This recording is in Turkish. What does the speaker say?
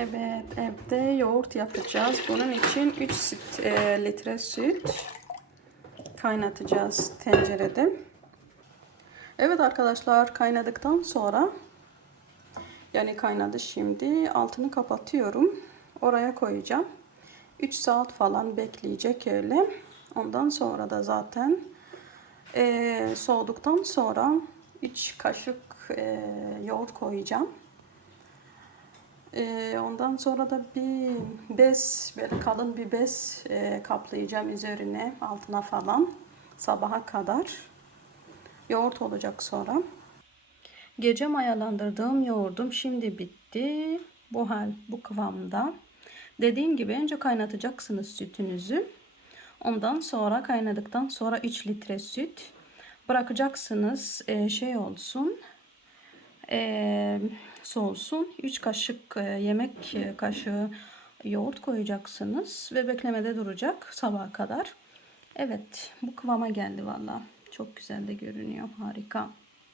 Evet, evde yoğurt yapacağız. Bunun için 3 süt, e, litre süt kaynatacağız tencerede. Evet arkadaşlar kaynadıktan sonra yani kaynadı şimdi altını kapatıyorum. Oraya koyacağım. 3 saat falan bekleyecek öyle. Ondan sonra da zaten e, soğuduktan sonra 3 kaşık e, yoğurt koyacağım. Ee, ondan sonra da bir bez, böyle kalın bir bez e, kaplayacağım üzerine, altına falan sabaha kadar. Yoğurt olacak sonra. Gece mayalandırdığım yoğurdum şimdi bitti. Bu hal, bu kıvamda. Dediğim gibi önce kaynatacaksınız sütünüzü. Ondan sonra kaynadıktan sonra 3 litre süt bırakacaksınız e, şey olsun e, soğusun. 3 kaşık e, yemek kaşığı yoğurt koyacaksınız ve beklemede duracak sabaha kadar. Evet bu kıvama geldi valla. Çok güzel de görünüyor. Harika.